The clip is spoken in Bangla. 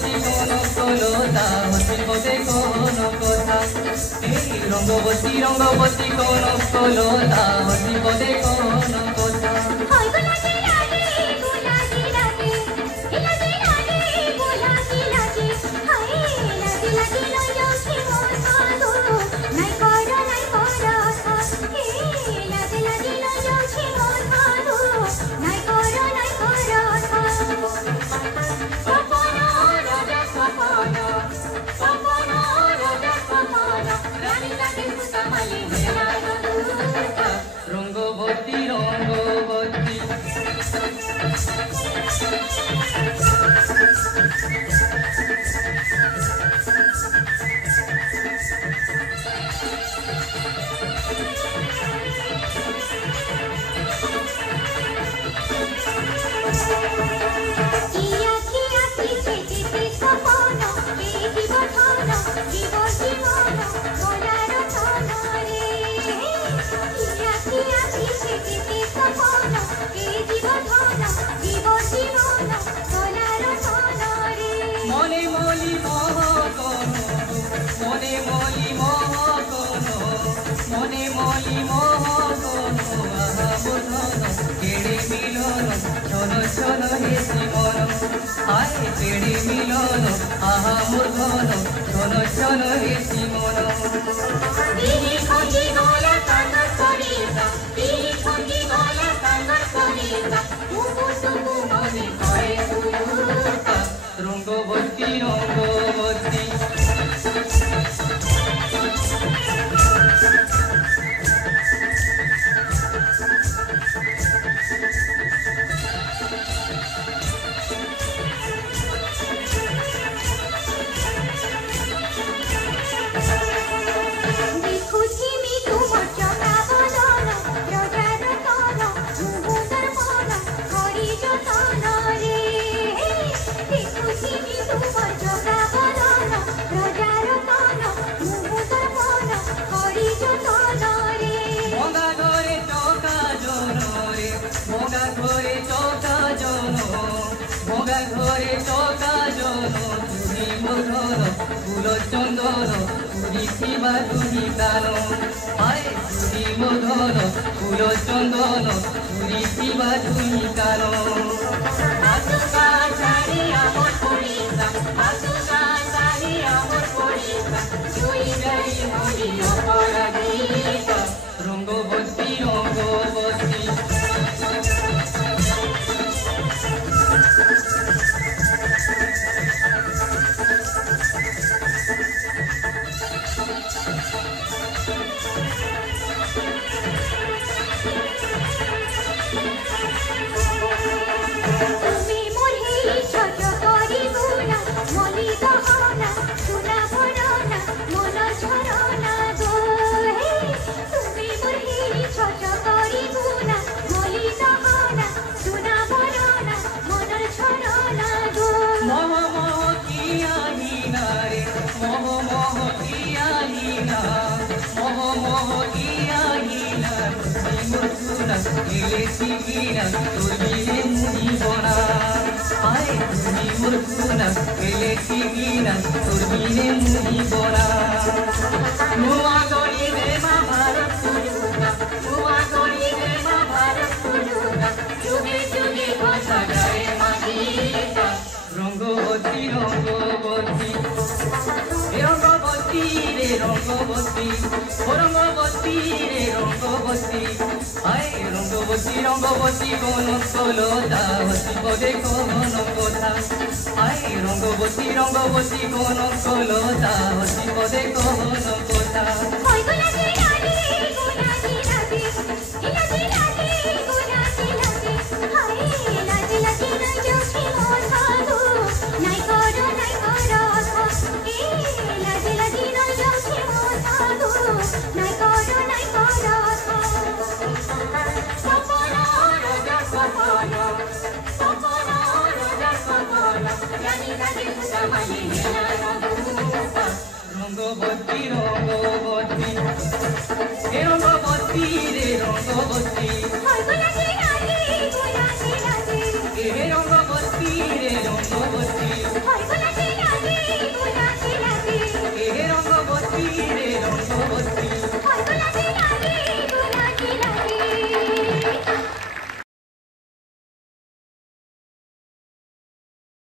রঙ্গবতী কনকলতা হসিব দেখো কথা এই রঙ্গবতী রঙ্গবতী কনকলতা হসিব দেখো কথা রঙ্গবতী রঙ্গবতী মনে মলি মহকন মনে মলি মহকন মনে মলি মহকন বোধন কেড়ে মিলন ছল ছল হেসি মন আয় কেড়ে মিলন আহা মূর্ধন ছল ছল হেসি মন রঙ্গবতী রঙ্গবতী ঘরে চকা জন তুমি মধুর ফুল চন্দন পুরি শিবা তুমি প্রাণ আয় তুমি মধুর ফুল চন্দন পুরি শিবা তুমি প্রাণ Rangabati Rangabati Elesiina turmine mudibona ay tumi murkuna elesiina turmine mudibona nuwa gori de ma bharat puruna nuwa gori de ma bharat puruna juge juge kotha gaye magita rangobati rangobati Rangabati রে রঙ্গবতী ও রঙ্গবতী রে রঙ্গবতী আয় রঙ্গবতী রঙ্গবতী কনকলতা হসিব দেখো কথা আয় রঙ্গবতী রঙ্গবতী কনকলতা হসিব দেখো কথা রঙ্গবতী